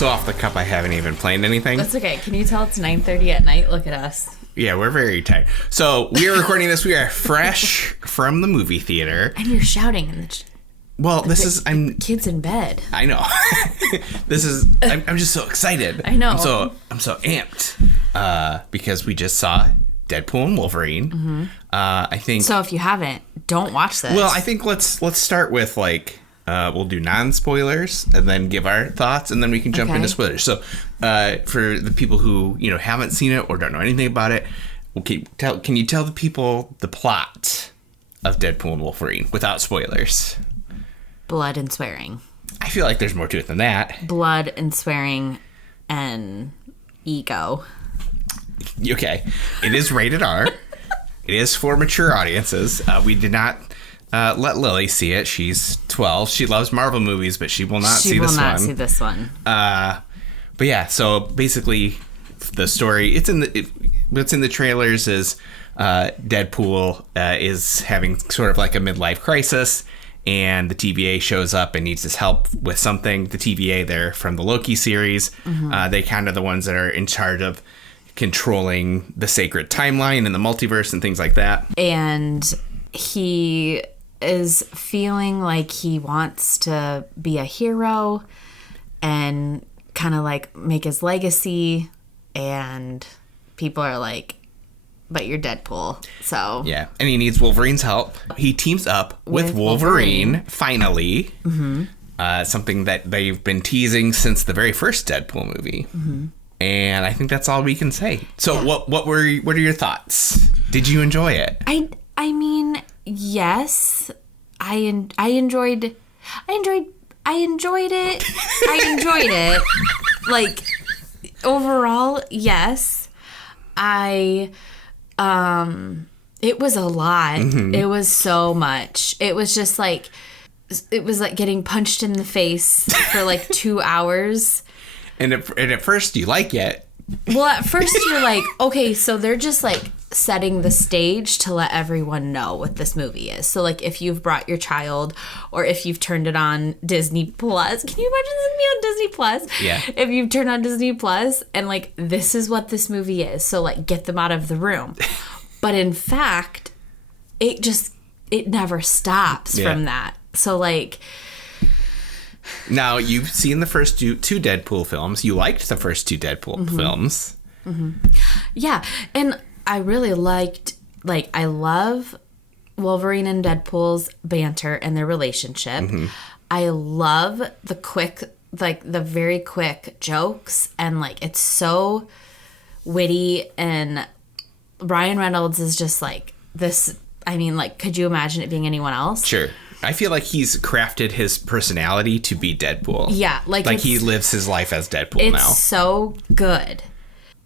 so off the cuff I haven't even planned anything. That's okay. Can you tell it's 9:30 at night? Look at us. Yeah, we're very tired. So we are recording this. We are fresh from the movie theater. And you're shouting in the... Well, I'm kids in bed. I know. I'm just so excited. I know. I'm so amped because we just saw Deadpool and Wolverine. Mm-hmm. I think. So if you haven't, don't watch this. Well, I think let's start with we'll do non-spoilers and then give our thoughts, and then we can jump into spoilers. So for the people who haven't seen it or don't know anything about it, can you tell the people the plot of Deadpool and Wolverine without spoilers? Blood and swearing. I feel like there's more to it than that. Blood and swearing and ego. Okay. It is rated R. It is for mature audiences. We did not let Lily see it. She's 12. She loves Marvel movies, but she will not see this one. She will not see this one. But yeah, so basically the story, what's in the trailers is Deadpool is having sort of like a midlife crisis, and the TVA shows up and needs his help with something. The TVA, they're from the Loki series. Mm-hmm. They kind of the ones that are in charge of controlling the sacred timeline and the multiverse and things like that. And he is feeling like he wants to be a hero and kind of like make his legacy, and people are like, but you're Deadpool. So yeah, and he needs Wolverine's help. He teams up with Wolverine finally. Mm-hmm. Something that they've been teasing since the very first Deadpool movie. Mm-hmm. And I think that's all we can say. So yeah. What are your thoughts? Did you enjoy it? I mean, yes. I enjoyed it. I enjoyed it. Like, overall, yes. It was a lot. Mm-hmm. It was so much. It was just like, it was like getting punched in the face for like 2 hours. And at first you like it. Well, at first you're like, okay, so they're just like setting the stage to let everyone know what this movie is. So like if you've brought your child or if you've turned it on Disney Plus, can you imagine this movie on Disney Plus? Yeah. If you've turned on Disney Plus and like, this is what this movie is. So like get them out of the room. But in fact, it never stops from that. So like... Now, you've seen the first two Deadpool films. You liked the first two Deadpool films. Mm-hmm. Yeah, and I really liked, I love Wolverine and Deadpool's banter and their relationship. Mm-hmm. I love the very quick jokes, and, it's so witty, and Ryan Reynolds is just, this, could you imagine it being anyone else? Sure. I feel like he's crafted his personality to be Deadpool. Yeah. He lives his life as Deadpool now. It's so good.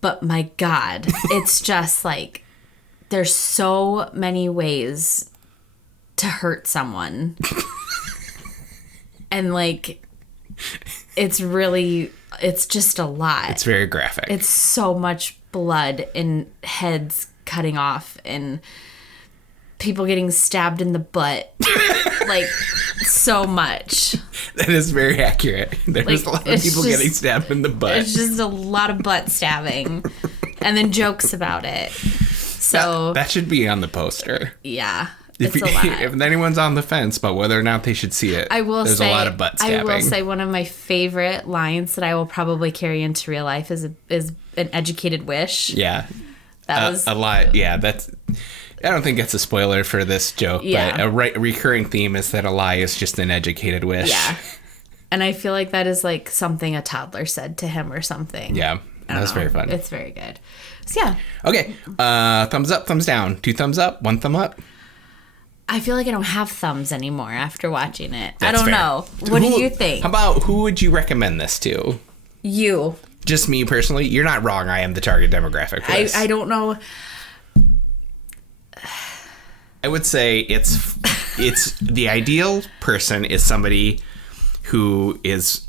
But my God, it's just there's so many ways to hurt someone. And it's just a lot. It's very graphic. It's so much blood and heads cutting off and people getting stabbed in the butt. So much. That is very accurate. There's a lot of people getting stabbed in the butt. It's just a lot of butt stabbing. And then jokes about it. So that should be on the poster. Yeah. It's a lot. If anyone's on the fence about whether or not they should see it, there's a lot of butt stabbing. I will say one of my favorite lines that I will probably carry into real life is an educated wish. Yeah. That was a lot. Yeah, I don't think it's a spoiler for this joke, but a recurring theme is that a lie is just an educated wish. Yeah. And I feel like that is something a toddler said to him or something. Yeah. That's very fun. It's very good. So yeah. Okay. Thumbs up, thumbs down. 2 thumbs up, 1 thumb up. I feel like I don't have thumbs anymore after watching it. That's I don't fair. know. What do you think? How about who would you recommend this to? You. Just me personally? You're not wrong. I am the target demographic for this. I don't know. I would say it's the ideal person is somebody who is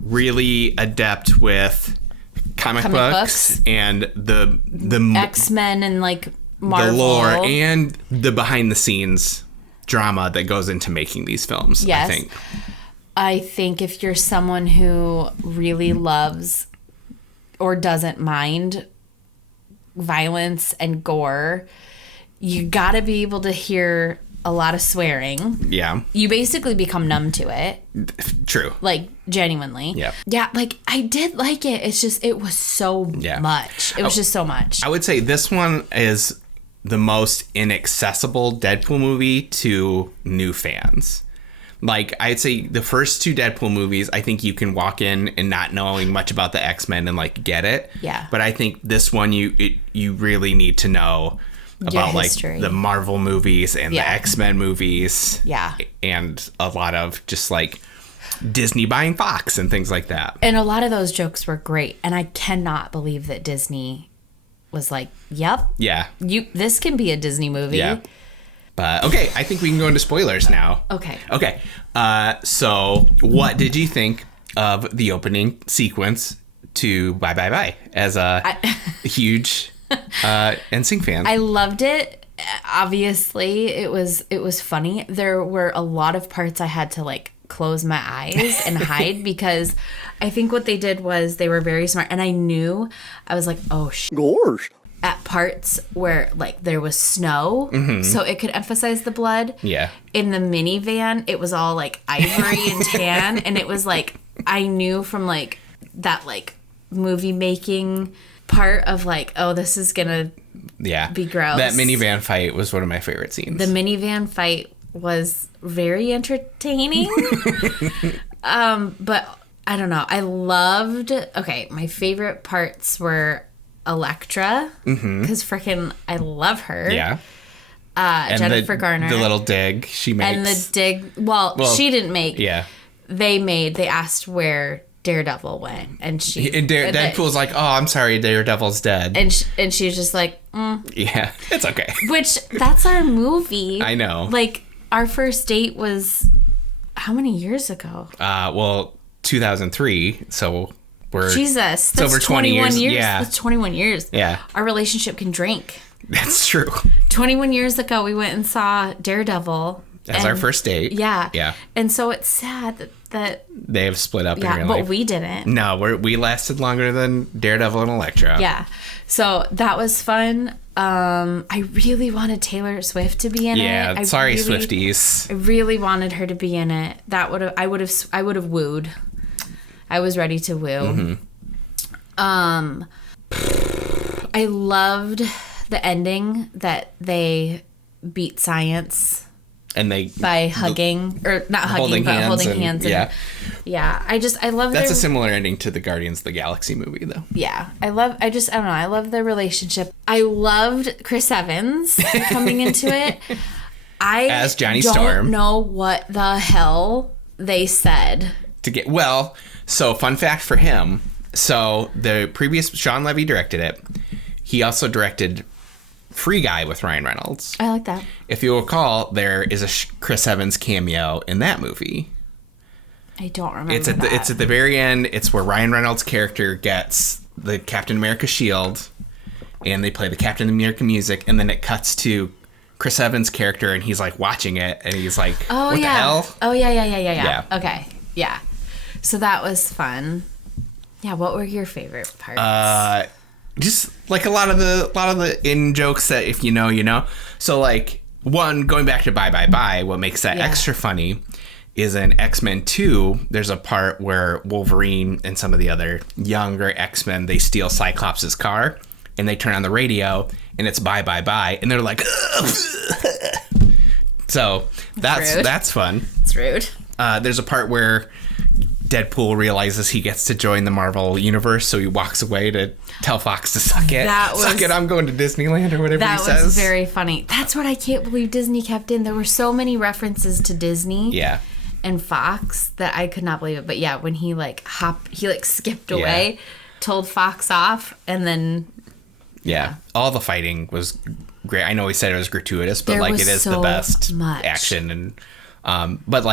really adept with comic books and the X-Men and Marvel. The lore and the behind the scenes drama that goes into making these films. Yes. I think. I think if you're someone who really loves or doesn't mind violence and gore, you gotta be able to hear a lot of swearing. Yeah. You basically become numb to it. True. Like, genuinely. Yeah. Yeah, like, I did like it. It's just, it was so much. It was just so much. I would say this one is the most inaccessible Deadpool movie to new fans. Like, I'd say the first 2 Deadpool movies, I think you can walk in and not knowing much about the X-Men and, like, get it. Yeah. But I think this one, you really need to know about, like, the Marvel movies and the X-Men movies. Yeah. And a lot of just, like, Disney buying Fox and things like that. And a lot of those jokes were great. And I cannot believe that Disney was like, yep. Yeah. This can be a Disney movie. Yeah. But, okay, I think we can go into spoilers now. Okay. Okay. So, what did you think of the opening sequence to Bye Bye Bye as a huge NSYNC fan? I loved it. Obviously, it was funny. There were a lot of parts I had to, like, close my eyes and hide because I think what they did was they were very smart. And I was like, oh, gosh. At parts where, like, there was snow, so it could emphasize the blood. Yeah. In the minivan, it was all, like, ivory and tan, and it was, like, I knew from, like, that, like, movie making part of, like, oh, this is gonna be gross. That minivan fight was one of my favorite scenes. The minivan fight was very entertaining. But I don't know. I loved, my favorite parts were Elektra, because freaking I love her. Yeah. Jennifer Garner. The little dig she makes. And the dig, well, she didn't make. Yeah. They asked where Daredevil went, and Deadpool's like, oh, I'm sorry, Daredevil's dead. And she was just like, yeah, it's okay. Which, that's our movie. I know. Like, our first date was how many years ago? 2003, so we're... Jesus, that's over 20 years. Yeah. That's 21 years. Yeah. Our relationship can drink. That's true. 21 years ago, we went and saw Daredevil. As our first date. Yeah. Yeah. And so it's sad that they have split up in real life. but we didn't. No, we lasted longer than Daredevil and Elektra. Yeah. So that was fun. I really wanted Taylor Swift to be in it. Yeah, Swifties. I really wanted her to be in it. I would have wooed. I was ready to woo. I loved the ending that they beat science. And by hugging, or not hugging, but holding hands. And, yeah. I love that's a similar ending to the Guardians of the Galaxy movie, though. Yeah. I don't know. I love their relationship. I loved Chris Evans coming into it. As Johnny Storm. I don't know what the hell they said. So fun fact for him. So the previous Sean Levy directed it. He also directed Free Guy with Ryan Reynolds. I like that. If you recall, there is a Chris Evans cameo in that movie. I don't remember it's at the very end. It's where Ryan Reynolds' character gets the Captain America shield, and they play the Captain America music, and then it cuts to Chris Evans' character, and he's like watching it, and he's like, "What the hell?" Oh yeah. Okay, yeah. So that was fun. Yeah. What were your favorite parts? Just like a lot of the in jokes that if you know, you know. So like going back to Bye Bye Bye, what makes that extra funny is in X-Men 2, there's a part where Wolverine and some of the other younger X-Men, they steal Cyclops' car and they turn on the radio and it's Bye Bye Bye and they're like, so that's fun. It's rude. There's a part where Deadpool realizes he gets to join the Marvel universe, so he walks away to tell Fox to suck it. Suck it, I'm going to Disneyland or whatever he says. That was very funny. That's what I can't believe Disney kept in. There were so many references to Disney and Fox that I could not believe it. But yeah, when he skipped away, told Fox off, and then... Yeah, all the fighting was great. I know he said it was gratuitous, but it is the best action. And but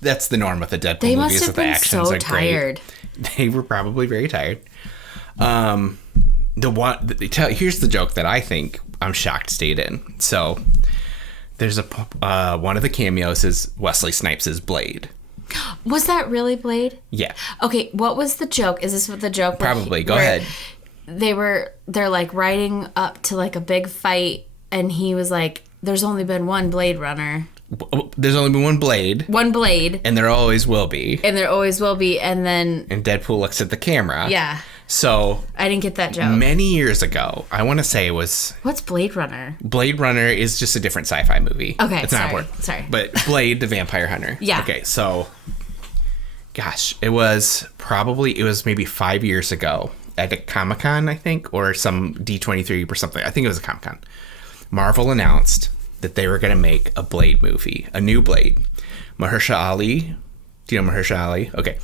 that's the norm with the Deadpool movies, that the actions are tired. Great. They were probably very tired. Here's the joke that I think I'm shocked stayed in. So there's one of the cameos is Wesley Snipes' Blade. Was that really Blade? Yeah. Okay, what was the joke? Is this what the joke was? Probably. Go ahead. They're like riding up to like a big fight, and he was like, there's only been one Blade Runner. There's only been one Blade. One Blade. And there always will be. And there always will be. And then... And Deadpool looks at the camera. Yeah. So... I didn't get that joke. Many years ago, I want to say it was... What's Blade Runner? Blade Runner is just a different sci-fi movie. Okay, it's not important. Sorry. But Blade, the Vampire Hunter. Yeah. Okay, so... Gosh, it was maybe 5 years ago at a Comic-Con, I think, or some D23 or something. I think it was a Comic-Con. Marvel announced that they were going to make a Blade movie, a new Blade. Mahershala Ali. Do you know Mahershala Ali? Okay.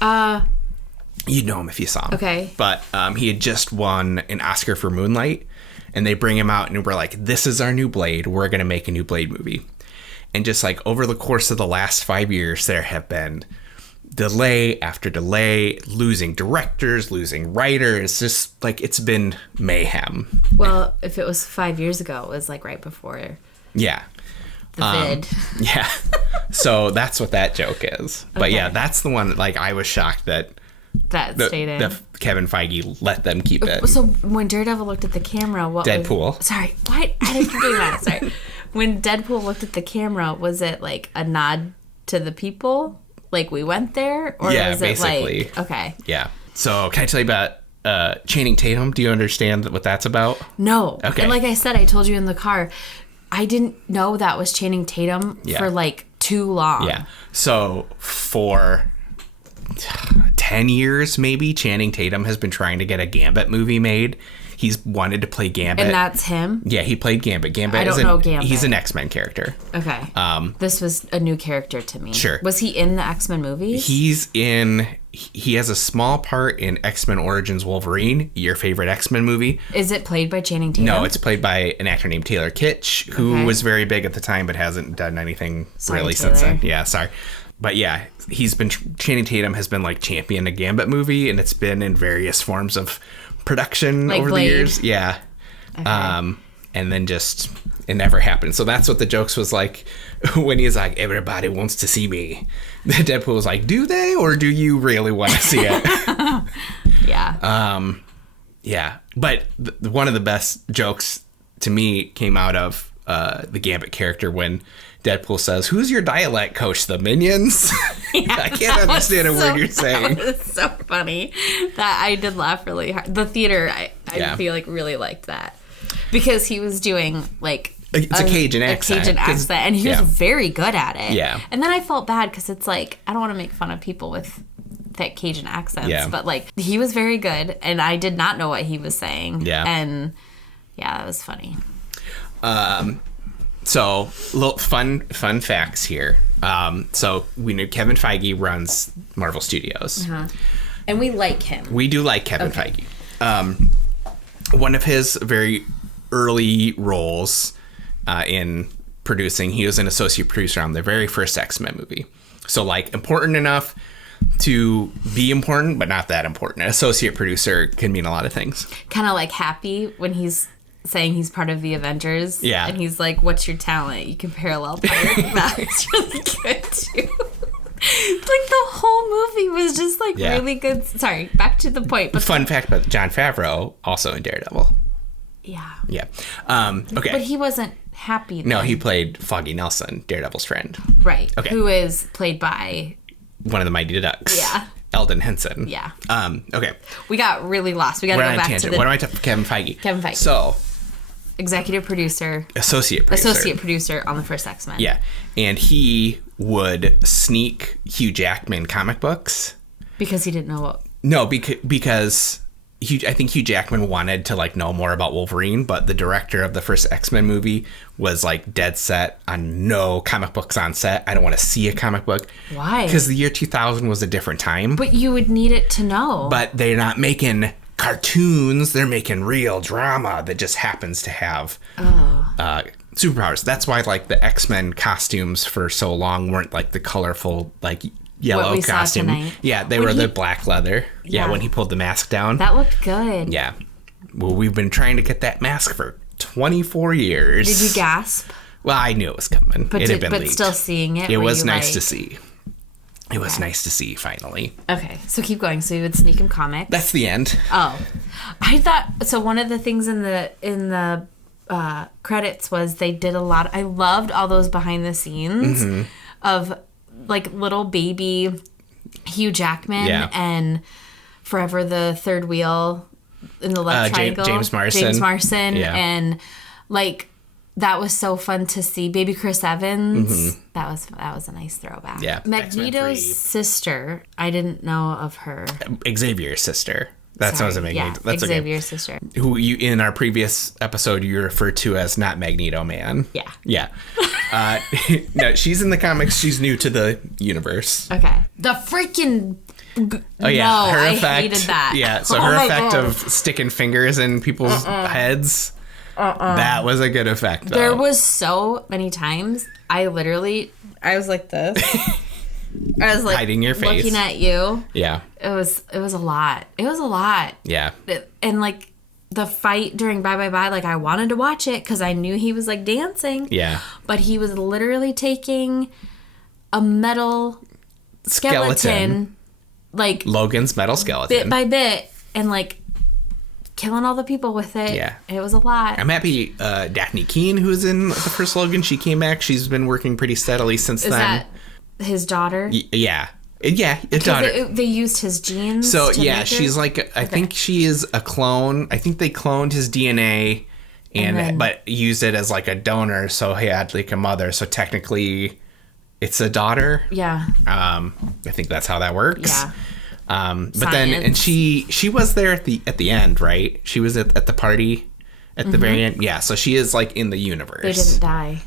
You'd know him if you saw him. Okay. But he had just won an Oscar for Moonlight, and they bring him out, and we're like, this is our new Blade. We're going to make a new Blade movie. And just like over the course of the last 5 years, there have been delay after delay, losing directors, losing writers. Just like it's been mayhem. Well, if it was 5 years ago, it was like right before... Yeah. The vid. Yeah. So that's what that joke is. But yeah, that's the one that like I was shocked that stayed in. That Kevin Feige let them keep it. So when Daredevil looked at the camera, what Deadpool. Sorry, what? I didn't keep doing that. Sorry. When Deadpool looked at the camera, was it like a nod to the people? Like we went there? Or yeah, was basically. It like... Okay. Yeah. So can I tell you about Channing Tatum? Do you understand what that's about? No. Okay. And like I said, I told you in the car, I didn't know that was Channing Tatum for like too long. Yeah. So for 10 years maybe, Channing Tatum has been trying to get a Gambit movie made. He's wanted to play Gambit. And that's him? Yeah, he played Gambit. I don't know Gambit. He's an X-Men character. Okay. This was a new character to me. Sure. Was he in the X-Men movies? He has a small part in X-Men Origins Wolverine, your favorite X-Men movie. Is it played by Channing Tatum? No, it's played by an actor named Taylor Kitsch, who was very big at the time but hasn't done anything really since then. Yeah, sorry. But yeah, Channing Tatum has been like champion a Gambit movie, and it's been in various forms of production like over Blade. The years. Yeah. Okay. And then just it never happened. So that's what the jokes was like when he's like, everybody wants to see me. Deadpool was like, do they, or do you really want to see it? Yeah. Yeah. But one of the best jokes to me came out of the Gambit character when Deadpool says, who's your dialect coach? The Minions? Yeah, I can't understand a word you're saying. That was so funny. That I did laugh really hard. The theater, I feel like really liked that. Because he was doing like... It's a Cajun accent. And he was very good at it. Yeah. And then I felt bad because it's like, I don't want to make fun of people with thick Cajun accents. Yeah. But like, he was very good. And I did not know what he was saying. Yeah. And yeah, it was funny. So, little fun facts here. So, we know Kevin Feige runs Marvel Studios. Uh-huh. And we like him. We do like Kevin Feige. One of his very early roles in producing, he was an associate producer on the very first X-Men movie. So, like, important enough to be important, but not that important. An associate producer can mean a lot of things. Kind of like Happy when he's saying he's part of the Avengers. Yeah. And he's like, what's your talent? You can parallel park. That's really good, too. Like, the whole movie was just, like, really good. Sorry, back to the point. But fun fact about Jon Favreau, also in Daredevil. Yeah. Yeah. Okay. But he wasn't Happy then. No, he played Foggy Nelson, Daredevil's friend. Right. Okay. Who is played by... one of the Mighty Ducks. Yeah. Eldon Henson. Yeah. Okay. We got really lost. We got to go back to the... What am I talking Kevin Feige. Kevin Feige. So... executive producer. Associate producer on the first X-Men. Yeah. And he would sneak Hugh Jackman comic books. Because he didn't know what... No, because I think Hugh Jackman wanted to like know more about Wolverine, but the director of the first X-Men movie was like dead set on no comic books on set. I don't want to see a comic book. Why? Because the year 2000 was a different time. But you would need it to know. But they're not making cartoons, they're making real drama that just happens to have superpowers. That's why like the X-Men costumes for so long weren't like the colorful like yellow costume. Yeah, they were the black leather. Yeah, when he pulled the mask down. That looked good. Yeah. Well, we've been trying to get that mask for 24 years. Did you gasp? Well, I knew it was coming. It had been leaked. Still seeing it. It was nice to see. It was nice to see finally. Okay, so keep going. So you would sneak him comics. That's the end. Oh, I thought so. One of the things in the credits was they did a lot. I loved all those behind the scenes of like little baby Hugh Jackman and Forever the Third Wheel in the left triangle. James Marsden. And like that was so fun to see. Baby Chris Evans. That was a nice throwback. Yeah. Magneto's sister. I didn't know of her. Xavier's sister. That sounds amazing. Yeah, that's Xavier's sister. Who you in our previous episode you referred to as not Magneto Man. Yeah. Yeah. No, she's in the comics. She's new to the universe. Okay. The freaking. Oh yeah, no, her effect. I hated that. Yeah, so her effect of sticking fingers in people's heads. That was a good effect. Though. There was so many times I was like this. I was like hiding your face, looking at you. Yeah. It was a lot. It was a lot. Yeah. And like the fight during Bye Bye Bye, like I wanted to watch it because I knew he was like dancing. Yeah. But he was literally taking a metal skeleton. Like Logan's metal skeleton, bit by bit, and like killing all the people with it. Yeah, it was a lot. I'm happy. Daphne Keane, who's in the first Logan, she came back. She's been working pretty steadily since then. Is that his daughter? Yeah, his daughter. They used his genes. So to make her? she's like I think she is a clone. I think they cloned his DNA, but used it as like a donor. So he had like a mother. So technically. It's a daughter. Yeah. I think that's how that works. Yeah. But then, and she was there at the end, right? She was at the party at the very end. Yeah. So she is like in the universe. They didn't die.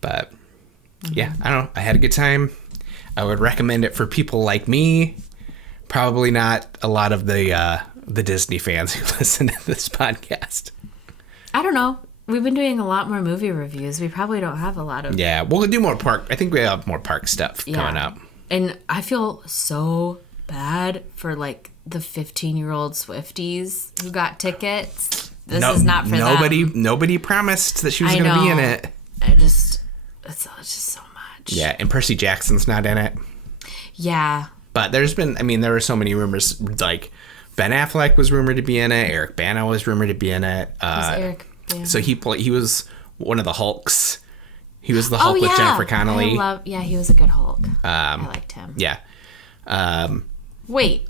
But yeah, I don't know. I had a good time. I would recommend it for people like me. Probably not a lot of the Disney fans who listen to this podcast. I don't know. We've been doing a lot more movie reviews. We probably don't have a lot of... Yeah, we'll do more park. I think we have more park stuff coming up. And I feel so bad for, like, the 15-year-old Swifties who got tickets. This is not for them. Nobody promised that she was going to be in it. It's just so much. Yeah, and Percy Jackson's not in it. Yeah. But there were so many rumors, like, Ben Affleck was rumored to be in it. Eric Bana was rumored to be in it. Eric... Yeah. So he was one of the Hulks. He was the Hulk with Jennifer Connelly. He was a good Hulk. I liked him. Yeah. Wait,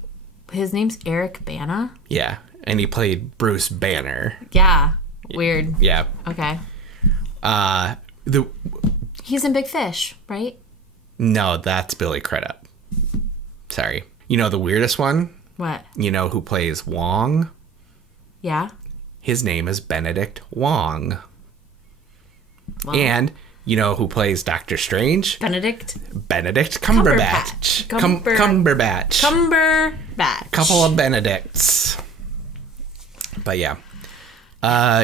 his name's Eric Bana? Yeah, and he played Bruce Banner. Yeah. Weird. Yeah. Okay. He's in Big Fish, right? No, that's Billy Crudup. Sorry. You know the weirdest one? What? You know who plays Wong? Yeah. His name is Benedict Wong. Well, and you know who plays Doctor Strange? Benedict Cumberbatch. Cumberbatch. Couple of Benedicts. But yeah.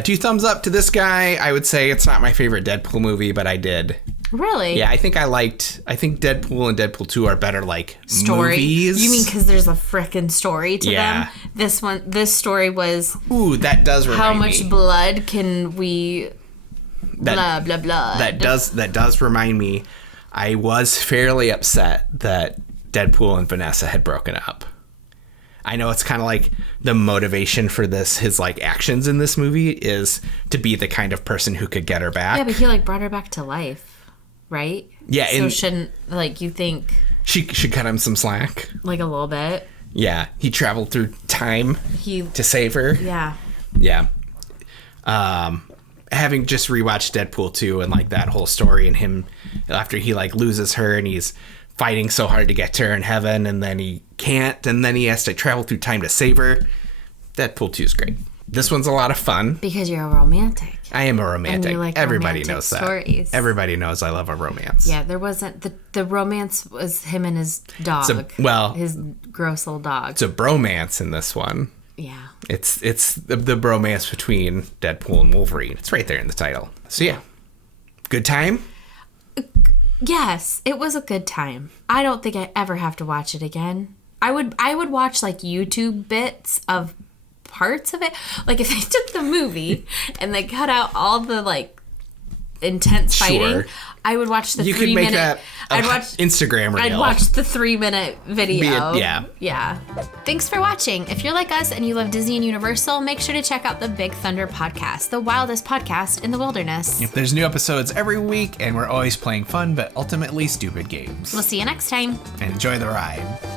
2 thumbs up to this guy. I would say it's not my favorite Deadpool movie, but I did. Really? Yeah, I think Deadpool and Deadpool 2 are better like story. Movies. You mean because there's a frickin' story to them? This story was... Ooh, that does remind me. How much blood can we... blah, blah, blah. That does remind me. I was fairly upset that Deadpool and Vanessa had broken up. I know it's kind of like the motivation for his like actions in this movie is to be the kind of person who could get her back. Yeah, but he like brought her back to life. Right? Yeah. So shouldn't, like, you think... She should cut him some slack. Like, a little bit. Yeah. He traveled through time to save her. Yeah. Yeah. Having just rewatched Deadpool 2 and, like, that whole story and him, after he, like, loses her and he's fighting so hard to get to her in heaven and then he can't and then he has to travel through time to save her. Deadpool 2 is great. This one's a lot of fun. Because you're a romantic. I am a romantic. And you like everybody romantic knows stories. that. Everybody knows I love a romance. Yeah, there wasn't... The romance was him and his dog. His gross little dog. It's a bromance in this one. Yeah. It's the bromance between Deadpool and Wolverine. It's right there in the title. So yeah. Good time? Yes, it was a good time. I don't think I ever have to watch it again. I would watch like YouTube bits of parts of it. Like if they took the movie and they cut out all the like intense fighting, I would watch the You 3 could make minute. that I'd watch Instagram reel. I'd watch the 3-minute video. Yeah. Thanks for watching. If you're like us and you love Disney and Universal, make sure to check out the Big Thunder podcast, the wildest podcast in the wilderness. There's new episodes every week, and we're always playing fun but ultimately stupid games. We'll see you next time. And enjoy the ride.